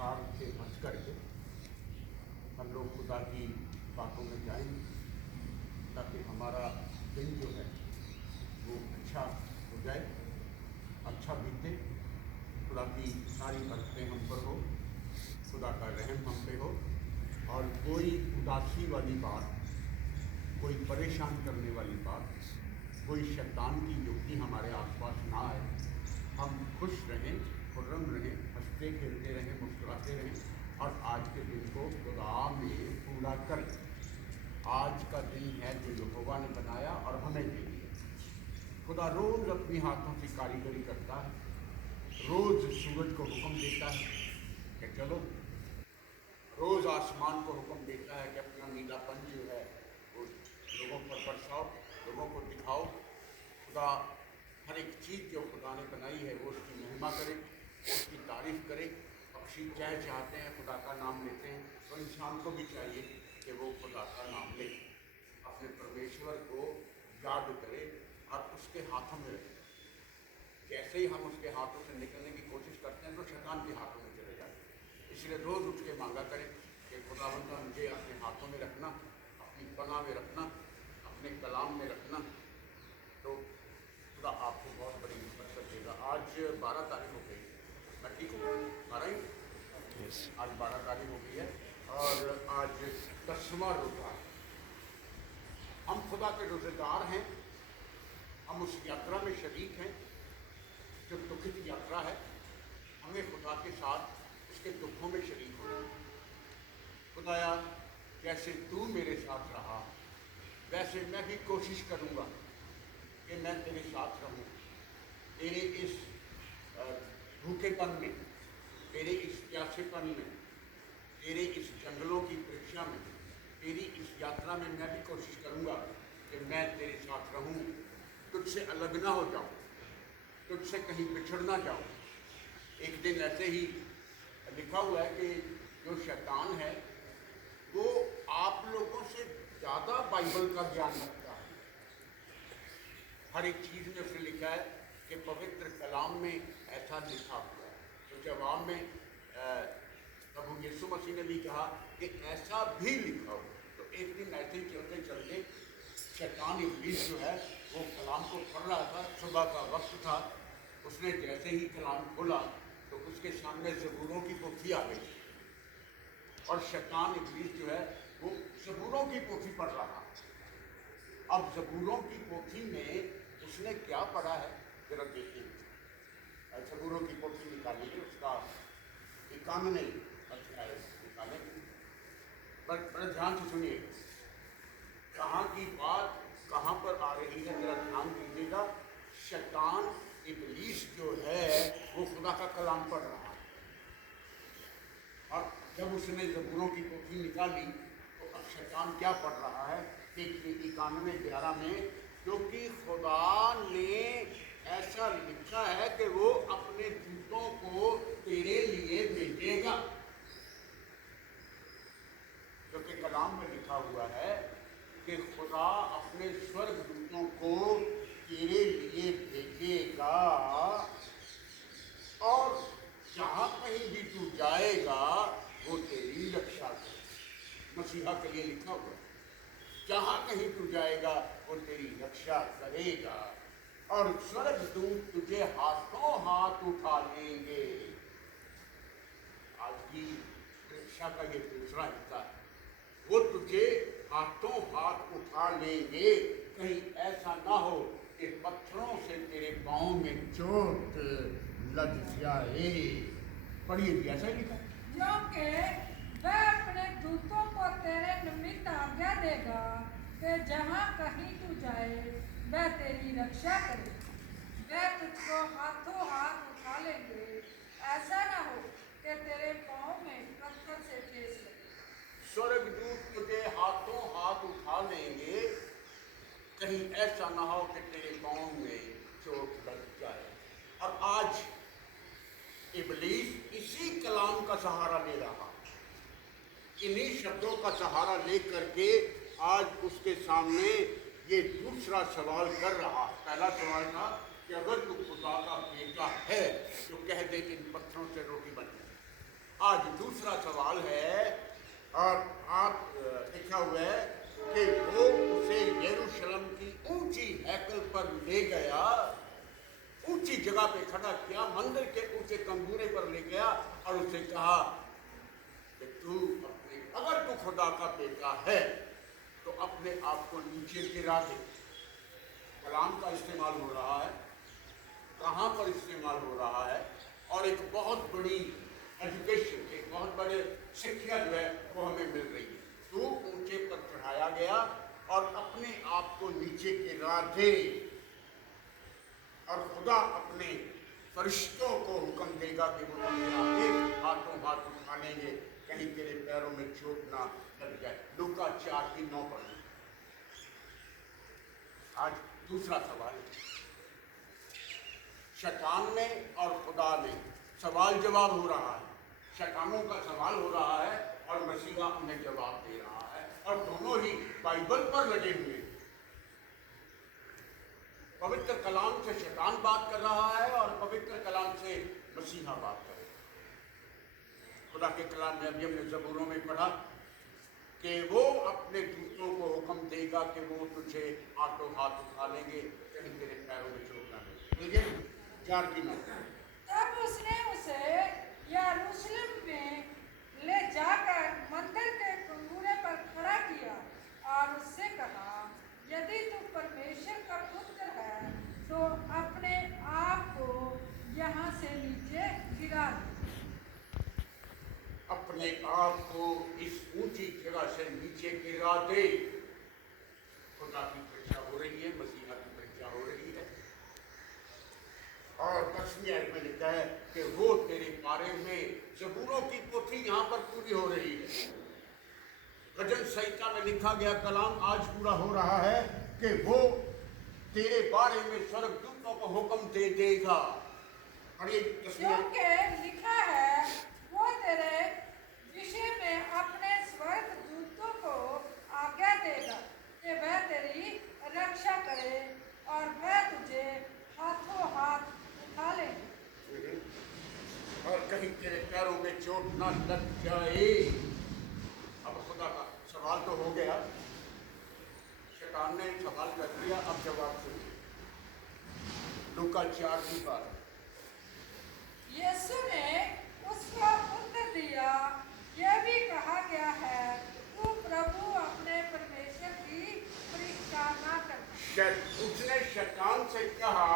संसार से बच करके हम लोग खुदा की बातों में जाएंगे, ताकि हमारा दिन जो है वो अच्छा हो जाए, अच्छा बीते। खुदा की सारी बरकतें हम पर हो, खुदा का रहम हम पे हो, और कोई उदासी वाली बात, कोई परेशान करने वाली बात, कोई शैतान की युक्ति हमारे आसपास ना आए। हम खुश रहें, खुर्रम रहें, हंसते खेलते रहें, मुस्कुराते रहें और आज के दिन को खुदा में पूरा करें। आज का दिन है जो यहोवा ने बनाया और हमें दे दिया। खुदा रोज़ अपने हाथों से कारीगरी करता है, रोज़ सूरज को हुक्म देता है कि चलो, रोज़ आसमान को हुक्म देता है कि अपना नीलापन जो है वो लोगों पर बरसाओ, लोगों को दिखाओ। खुदा हर एक चीज़ जो खुदा ने बनाई है वो उसकी महिमा करे, उसकी तारीफ करे। पक्षी चाहते हैं, खुदा का नाम लेते हैं, तो इंसान को भी चाहिए कि वो खुदा का नाम ले, अपने परमेश्वर को याद करे और उसके हाथों में रहे। जैसे ही हम उसके हाथों से निकलने की कोशिश करते हैं तो शैतान के हाथों में चले जाते हैं। इसलिए रोज़ उठ के मांगा करें कि खुदावंद मुझे अपने हाथों में रखना, अपनी पनाह में रखना, अपने कलाम में रखना, तो खुदा आपको बहुत बड़ी बरकत देगा। आज 12 तारीख हो गई, मैं ठीक हूँ? 12 ही आज 12 तारीख हो गई है और आज 10वां रोज़ा। हम खुदा के रोज़ेदार हैं, हम उस यात्रा में शरीक हैं जो दुखित यात्रा है। हमें खुदा के साथ उसके दुखों में शरीक होना है। खुदाया, जैसे तू मेरे साथ रहा वैसे मैं भी कोशिश करूँगा कि मैं तेरे साथ रहूँ। तेरे इस भूखेपन में, तेरे इस प्यासेपन में, तेरे इस जंगलों की परीक्षा में, तेरी इस यात्रा में मैं भी कोशिश करूँगा कि मैं तेरे साथ रहूँ, तुझसे अलग ना हो जाऊँ, तुझसे कहीं बिछड़ ना जाऊँ। एक दिन ऐसे ही लिखा हुआ है कि जो शैतान है वो आप लोगों से ज़्यादा बाइबल का ज्ञान रखता है। हर एक चीज़ में उसने लिखा है कि पवित्र कलाम में ऐसा लिखा हुआ है। तो जवाब में प्रभु यीशु मसीह ने भी कहा कि ऐसा भी लिखा हो। तो एक दिन ऐसे ही चलते चलते शैतान इब्लीस जो है वो कलाम को पढ़ रहा था, सुबह का वक्त था। उसने जैसे ही कलाम खोला तो उसके सामने ज़बूरों की पोथी आ गई और शैतान इब्लीस जो है वो ज़बूरों की पोथी पढ़ रहा। अब ज़बूरों की पोथी में उसने क्या पढ़ा है जरा देखिए। ज़बूरों की पोथी निकालिए, उसका 91 अध्याय निकालें। बड़े ध्यान से सुनिए, कहाँ की बात कहाँ पर आ रही है, जरा ध्यान दीजिएगा। शैतान इब्लीस जो है वो खुदा का कलाम पढ़ रहा है और जब उसने ज़बूरों की पोथी निकाली तो अब शैतान क्या पढ़ रहा है? देखिए 91:11 में, क्योंकि खुदा ने ऐसा लिखा है कि वो अपने दूतों को तेरे लिए भेजेगा। क्योंकि कलाम में लिखा हुआ है कि खुदा अपने स्वर्ग दूतों को तेरे लिए भेजेगा और जहाँ कहीं भी तू जाएगा वो तेरी रक्षा करेगा। मसीहा के लिए लिखा हुआ है, जहाँ कहीं तू जाएगा वो तेरी रक्षा करेगा और स्वर्ग दूत तुझे हाथों हाथ उठा लेंगे। आज की रक्षा का ये दूसरा हिस्सा है, वो तुझे हाथों हाथ उठा लेंगे। कहीं ऐसा ना हो कि पत्थरों से तेरे पाँव में चोट लग जाए। पढ़िए भी ऐसा ही लिखा, क्योंकि वह अपने दूतों को तेरे निमित्त आज्ञा देगा कि जहाँ कहीं तू जाए वह तेरी रक्षा करे। वह तुझको हाथों हाथ उठा लेंगे, ऐसा ना हो कि तेरे पाँव में पत्थर से ठेस लगे। स्वर्गदूत तुझे हाथों हाथ उठा लेंगे, कहीं ऐसा ना हो कि तेरे पाँव में चोट लग जाए। और आज इब्लीस इसी कलाम का सहारा ले रहा, इन्हीं शब्दों का सहारा ले करके आज उसके सामने ये दूसरा सवाल कर रहा। पहला सवाल था कि अगर तू खुदा का बेटा है तो कह दे कि इन पत्थरों से रोटी बन जाए। आज दूसरा सवाल है, और आप लिखा हुआ है कि वो उसे यरूशलेम की ऊंची हैकल पर ले गया, ऊंची जगह पे खड़ा किया, मंदिर के ऊंचे तंबूरे पर ले गया और उसे कहा कि तू अपने, अगर तू खुदा का बेटा है तो अपने आप को नीचे गिरा दे। कलाम का इस्तेमाल हो रहा है, कहाँ पर इस्तेमाल हो रहा है, और एक बहुत बड़ी एजुकेशन, एक बहुत बड़े शिक्षा जो है वो हमें मिल रही है। तू ऊंचे पर चढ़ाया गया और अपने आप को नीचे गिरा दे, और खुदा अपने फरिश्तों को हुक्म देगा कि वो तुम्हें एक हाथों हाथ उठा लेंगे, कहीं तेरे पैरों में चोट ना लग जाए। लूका 4:9 पर। आज दूसरा सवाल, शैतान में और खुदा में सवाल जवाब हो रहा है। शैतानों का सवाल हो रहा है और मसीहा उन्हें जवाब दे रहा है, और दोनों ही बाइबल पर लगे हुए हैं। पवित्र कलाम से शैतान बात कर रहा है और पवित्र कलाम से मसीहा बात कर रहा है। खुदा के कलाम में अभी हमने ज़बूरों में पढ़ा कि वो अपने दूतों को हुक्म देगा कि वो तुझे हाथों हाथ उठा लेंगे, कहीं तेरे पैरों में चोट ना लगे। 4:9। तब उसने उसे यरूशलेम में ले जाकर मंदिर के कुंगूरे पर खड़ा किया और उससे कहा, यदि तू परमेश्वर का पुत्र है तो अपने आप को यहाँ से नीचे गिरा दे। अपने आप को इस ऊंची जगह से नीचे गिरा दे। खुदा की परीक्षा हो रही है, मसीहा की परीक्षा हो रही है। और 10वीं आयत में लिखा है कि वो तेरे बारे में ज़बूरों की पोथी यहाँ पर पूरी हो रही है। भजन संहिता में लिखा गया कलाम आज पूरा हो रहा है कि वो तेरे बारे में स्वर्गदूतों को हुक्म दे देगा। और ये क्योंकि लिखा है, वो तेरे विषय में अपने स्वर्गदूतों को आज्ञा देगा कि वह तेरी रक्षा करे और वह तुझे हाथों हाथ उठा लेंगे, और कहीं तेरे पैरों में चोट ना लग जाए। अब खुदा का सवाल तो हो गया, शैतान ने सवाल कर दिया, अब जवाब सुनिए। लूका 4:12। यीशु ने उसको उत्तर दिया, यह भी कहा गया है, तू प्रभु अपने परमेश्वर की परीक्षा ना करना। उसने शैतान से कहा,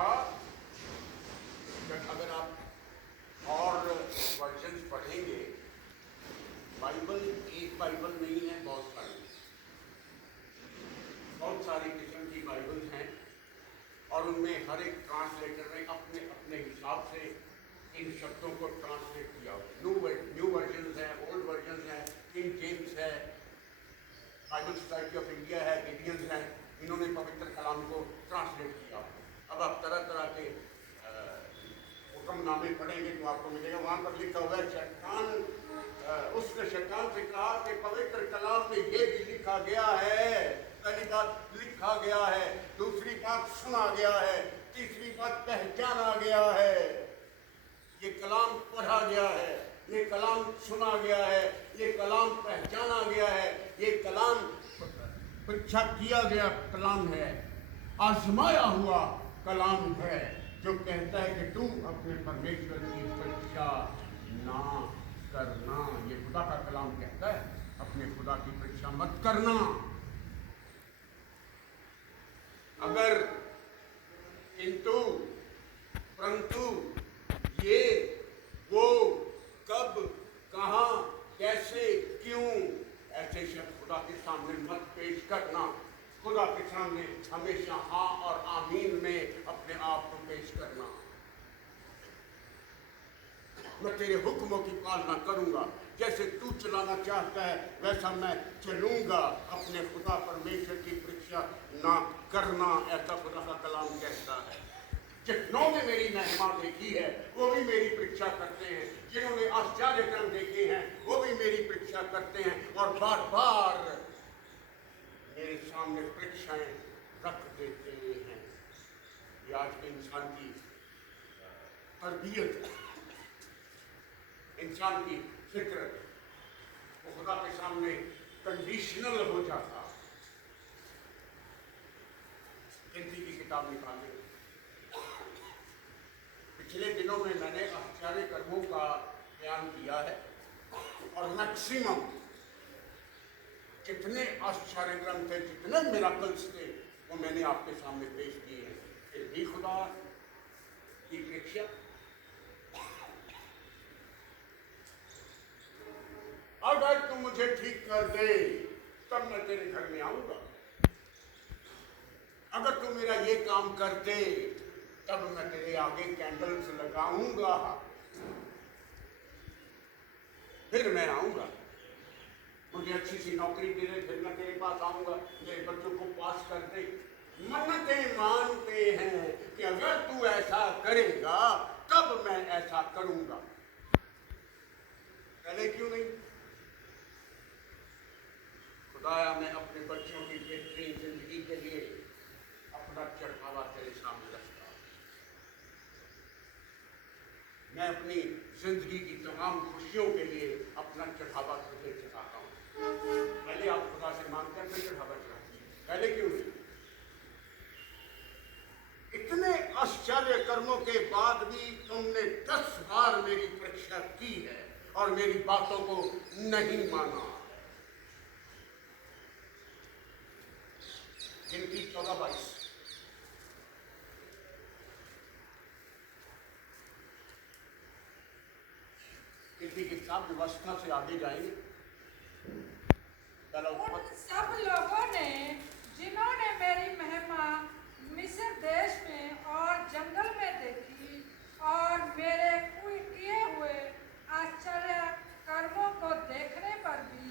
अगर आप और वर्जन पढ़ेंगे, बाइबल एक बाइबल नहीं है, बहुत सारी किस्म की बाइबल्स हैं, और उनमें हर एक ट्रांसलेटर ने अपने अपने हिसाब से इन शब्दों को ट्रांसलेट किया। न्यू वर्जन है, ओल्ड वर्जन है, किंग जेम्स है, बाइबल सोसाइटी ऑफ इंडिया है, गिडियंस हैं, इन्होंने पवित्र कलाम को ट्रांसलेट किया। अब आप तरह तरह के हुक्मनामे पढ़ेंगे तो आपको मिलेगा, वहाँ पर लिखा हुआ है उसने शैतान से कहा कि पवित्र कलाम में ये भी लिखा गया है। पहली बात लिखा गया है, दूसरी बात सुना गया है, तीसरी बात पहचाना गया है। ये कलाम पढ़ा गया है, ये कलाम सुना गया है, ये कलाम पहचाना गया है, ये कलाम परीक्षा किया गया कलाम है, आजमाया हुआ कलाम है, जो कहता है कि तू अपने परमेश्वर की परीक्षा ना करना। ये खुदा का कलाम कहता है, अपने खुदा की परीक्षा मत करना। अगर किंतु परंतु ये वो कब कहाँ कैसे क्यों ऐसे शब्द खुदा के सामने मत पेश करना। खुदा के सामने हमेशा हाँ और आमीन में अपने आप को पेश करना। मैं तेरे हुक्मों की पालना करूंगा, जैसे तू चलाना चाहता है वैसा मैं चलूंगा। अपने खुदा परमेश्वर की परीक्षा ना करना, ऐसा खुदा का कलाम कहता है। जितनों ने मेरी महिमा देखी है वो भी मेरी परीक्षा करते हैं, जिन्होंने आश्चर्य कर्म देखे हैं वो भी मेरी परीक्षा करते हैं, और बार बार मेरे सामने परीक्षाएं रख देते हैं। ये आज के इंसान की तरबियत, इंसान की फितरत वो खुदा के सामने कंडीशनल हो जाता। गिनती की किताब निकाले। पिछले दिनों में मैंने आश्चर्य कर्मों का बयान किया है और मैक्सिमम जितने आश्चर्य कर्म थे, जितने मिराकल्स थे, वो मैंने आपके सामने पेश किए हैं। फिर भी खुदा की परीक्षा, अगर तू मुझे ठीक कर दे तब मैं तेरे घर में आऊंगा, अगर तू मेरा ये काम कर दे तब मैं तेरे आगे कैंडल्स लगाऊंगा, फिर मैं आऊंगा, मुझे अच्छी सी नौकरी दे दे, फिर मैं तेरे पास आऊंगा, मेरे बच्चों को पास कर दे। मन्नतें मानते हैं कि अगर तू ऐसा करेगा तब मैं ऐसा करूंगा। पहले क्यों नहीं? खुदाया मैं अपने बच्चों की बेहतरीन जिंदगी के लिए अपना चढ़ावा तेरे सामने रखता हूं। मैं अपनी जिंदगी की तमाम खुशियों के लिए अपना चढ़ावा तुझे चढ़ाता हूं। पहले आप खुदा से मांगते हैं, फिर चढ़ावा चढ़ाते हैं। पहले क्यों नहीं? इतने आश्चर्य कर्मों के बाद भी तुमने 10 बार मेरी परीक्षा की है और मेरी बातों को नहीं माना। गिनती 14:22। गिनती की किताब व्यवस्था से आगे जाएंगे। उन सब लोगों ने जिन्होंने मेरी महिमा मिस्र देश में और जंगल में देखी और मेरे किए हुए आश्चर्य कर्मों को देखने पर भी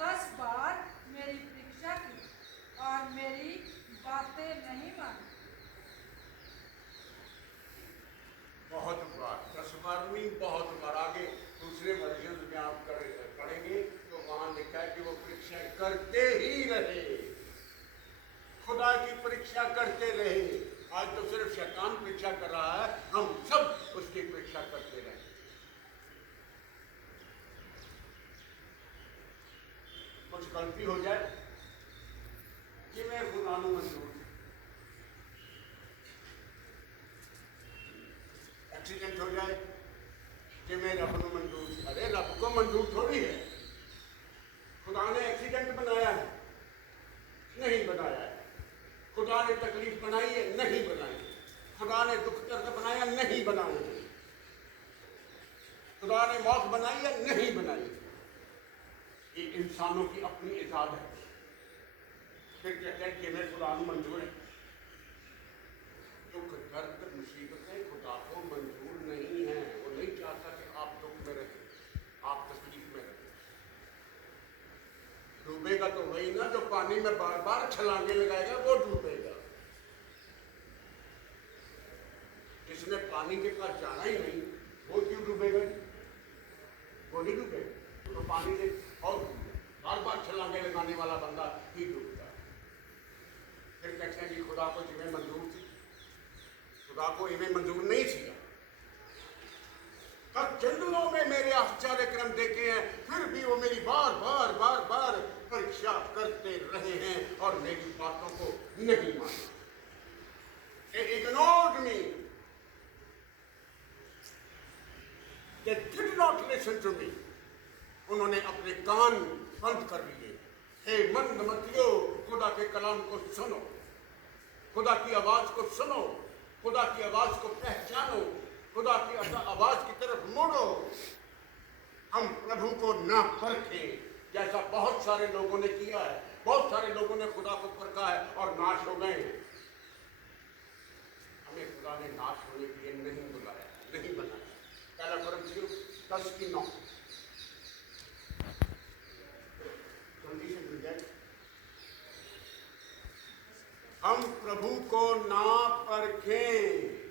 10 बार मेरी परीक्षा की और मेरी बातें नहीं मानी। बहुत बार, 10 बार नहीं, बहुत बार। आगे दूसरे वर्जन में आप पढ़ेंगे तो वहां लिखा है कि वो परीक्षा करते ही रहे, खुदा की परीक्षा करते रहे। आज तो सिर्फ शैतान परीक्षा कर रहा है, हम सब उसकी परीक्षा करते रहे। कुछ गलती हो जाए कि मैं खुदा को मंजूर, एक्सीडेंट हो जाए कि मैं रब को मंजूर। अरे रब को मंजूर थोड़ी है, खुदा ने एक्सीडेंट बनाया है? नहीं बनाया है। खुदा ने तकलीफ बनाई है? नहीं बनाई। खुदा ने दुख दर्द बनाया? नहीं बनाया। खुदा ने मौत बनाई है? नहीं बनाई। ये इंसानों की अपनी इजाद है। फिर कहते हैं कि मैं खुदा को मंजूर है। दुख दर्द मुसीबतें खुदा को मंजूर नहीं है। वो नहीं चाहता कि आप दुख में रहें, आप तकलीफ में रहें। डूबेगा तो वही ना जो पानी में बार बार छलांगे लगाएगा, वो डूबेगा। जिसने पानी के पास जाना ही नहीं, वो क्यों डूबेगा? वो नहीं डूबेगा। तो पानी से और बार बार छलांगे लगाने वाला बंदा ही डूबता है। फिर कहते हैं कि खुदा को जिन्हें मंजूर थी, खुदा को इन्हें मंजूर नहीं थी। तब जंगलों में मेरे आश्चर्य क्रम देखे हैं, फिर भी वो मेरी बार बार बार बार परीक्षा करते रहे हैं और मेरी बातों को नहीं माना। They ignored me. They did not listen to me. उन्होंने अपने कान बंद कर लिए। हे मंदमतियों, खुदा के कलाम को सुनो, खुदा की आवाज को सुनो, खुदा की आवाज को पहचानो, खुदा की आवाज की तरफ मुड़ो। हम प्रभु को ना परखें जैसा बहुत सारे लोगों ने किया है। बहुत सारे लोगों ने खुदा को परखा है और नाश हो गए। हमें खुदा ने नाश होने के लिए नहीं बुलाया, नहीं बनाया। पहला कुरिन्थियों 10:9 जल्दी से मिल जाए। हम प्रभु को ना परखें,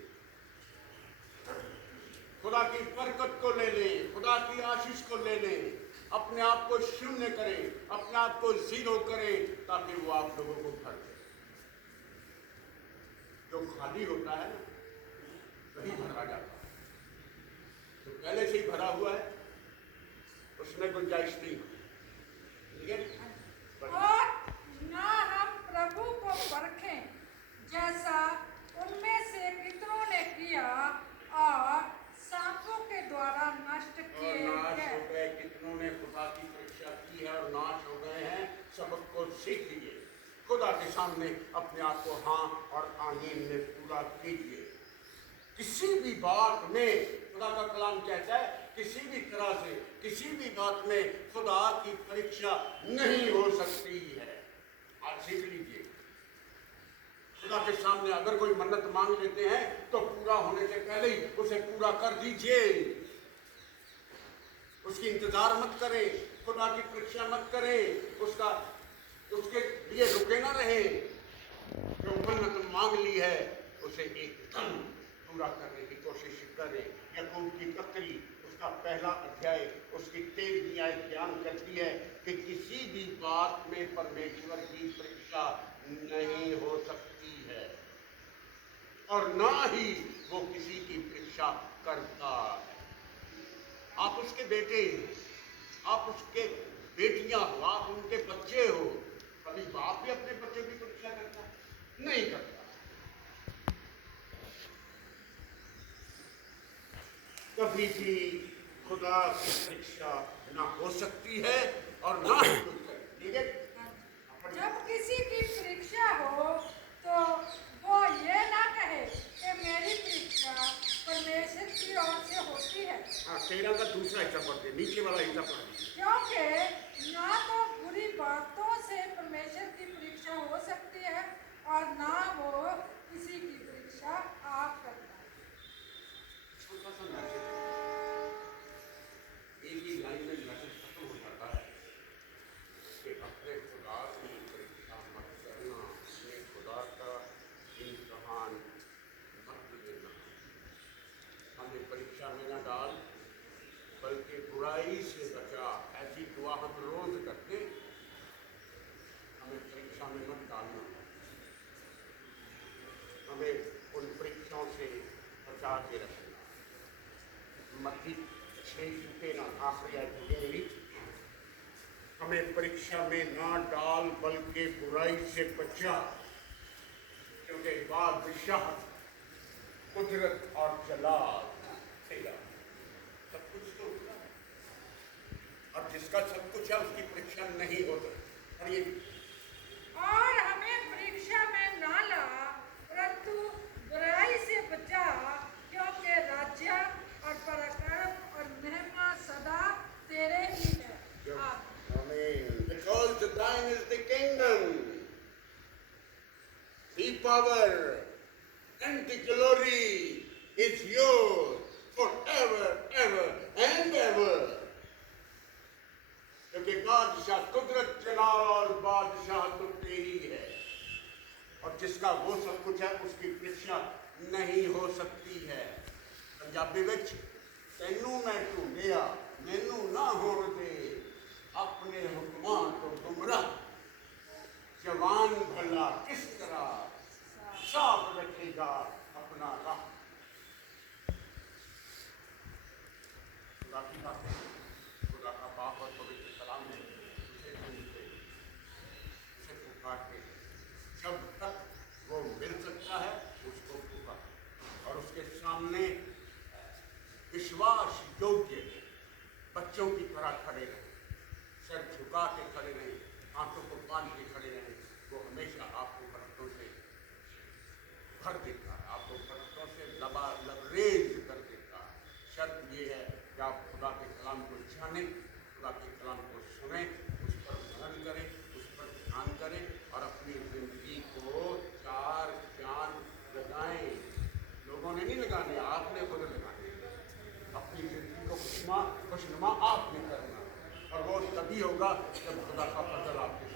खुदा की बरकत को ले लें, खुदा की आशीष को ले लें, अपने आप को शून्य करें, अपने आप को जीरो करें, ताकि वो आप लोगों को भर दे। जो खाली होता है ना, वही भरा जाता है। जो पहले से ही भरा हुआ है उसमें गुंजाइश नहीं होती। ठीक है? और ना हम प्रभु को परखें जैसा उनमें से पितरों ने किया और सांपों के द्वारा नष्ट और किए नाश गए। हो गए, कितनों ने खुदा की परीक्षा की है और नाश हो गए हैं। सबक को सीख लीजिए, खुदा के सामने अपने आप को हाँ और आमीन में पूरा कीजिए। किसी भी बात में खुदा का कलाम कहता है, किसी भी तरह से किसी भी बात में खुदा की परीक्षा नहीं हो सकती है। आज सीख लीजिए, खुदा के सामने अगर कोई मन्नत मांग लेते हैं तो पूरा होने से पहले ही उसे पूरा कर दीजिए। उसकी इंतजार मत करें, खुदा की परीक्षा मत करें, उसके लिए रुके ना रहे। जो मन्नत मांग ली है उसे एकदम पूरा करने की कोशिश करें। याकूब की पत्री उसका पहला अध्याय उसकी 13वीं आयत बयान करती है कि किसी भी बात में परमेश्वर की परीक्षा नहीं हो सकती है और ना ही वो किसी की परीक्षा करता है। आप उसके बेटे हैं, आप उसके बेटियां हो, आप उनके बच्चे हो। कभी बाप भी अपने बच्चों की परीक्षा करता है? नहीं करता। कभी भी खुदा की परीक्षा ना हो सकती है और ना ही कोई करे। ठीक है? जब किसी की परीक्षा हो तो वो ये ना कहे कि मेरी परीक्षा परमेश्वर की ओर से होती है। हाँ, 13 का दूसरा हिस्सा पढ़ते, नीचे वाला हिस्सा पढ़ते। क्योंकि ना तो बुरी बातों से परमेश्वर की परीक्षा हो सकती है और ना वो किसी की परीक्षा आप करता है। छोटा सा मैसेज, एक ही लाइन में मैसेज खत्म हो जाता है कि अपने खुदा की परीक्षा मत करना, अपने खुदा का इम्तहान मत लेना। हमें परीक्षा में न डाल, बल्कि बुराई से बचा। ऐसी दुआ हम रोज करते, हमें परीक्षा में मत डालना, हमें उन परीक्षाओं से बचा के रखना। मत्ती 6:13 आखिरी आयत, हमें परीक्षा में ना डाल बल्कि बुराई से बचा, क्योंकि बादशाह कुदरत और जलाल तेरा सब कुछ तो उसका है, और जिसका सब कुछ है उसकी परीक्षा नहीं हो सकती। और ये और हमें परीक्षा में ना ला परंतु बुराई से बचा, क्योंकि राज्य और पराक्रम और महिमा सदा तेरे ही है। Amen. Because thine is the kingdom, the power, and the glory is yours forever, ever, and ever. क्योंकि बादशाह कुदरत जलाल और बादशाह तो तेरी है, और जिसका वो सब कुछ है उसकी परीक्षा नहीं हो सकती है। पंजाबी विच तैनू मैं ढूंढिया मैनू ना होण दे, अपने हुक्मां तो गुमराह, जवान भला किस तरह साफ रखेगा अपना राह। खुदा की बातें, खुदा का पाक और पवित्र कलाम है, उसे ढूंढते, उसे पुकारते, जब तक वो मिल सकता है उसको पुकार, और उसके सामने विश्वास योग्य बच्चों की तरह खड़े रहे, सर झुका के खड़े रहे, आंखों को बांध के खड़े रहे। वो हमेशा आपको बरकतों से भर देता है, आपको बरकतों से लबरेज कर देता है। शर्त ये है कि आप खुदा के कलाम को जानें, खुदा के कलाम को सुनें, उस पर मनन करें, उस पर ध्यान करें और अपनी जिंदगी को चार चांद लगाएं। लोगों ने नहीं लगाने, आपने खुद लगाने। अपनी जिंदगी को खुशनुमा आपने करना, और वो तभी होगा जब खुदा का फजल आपके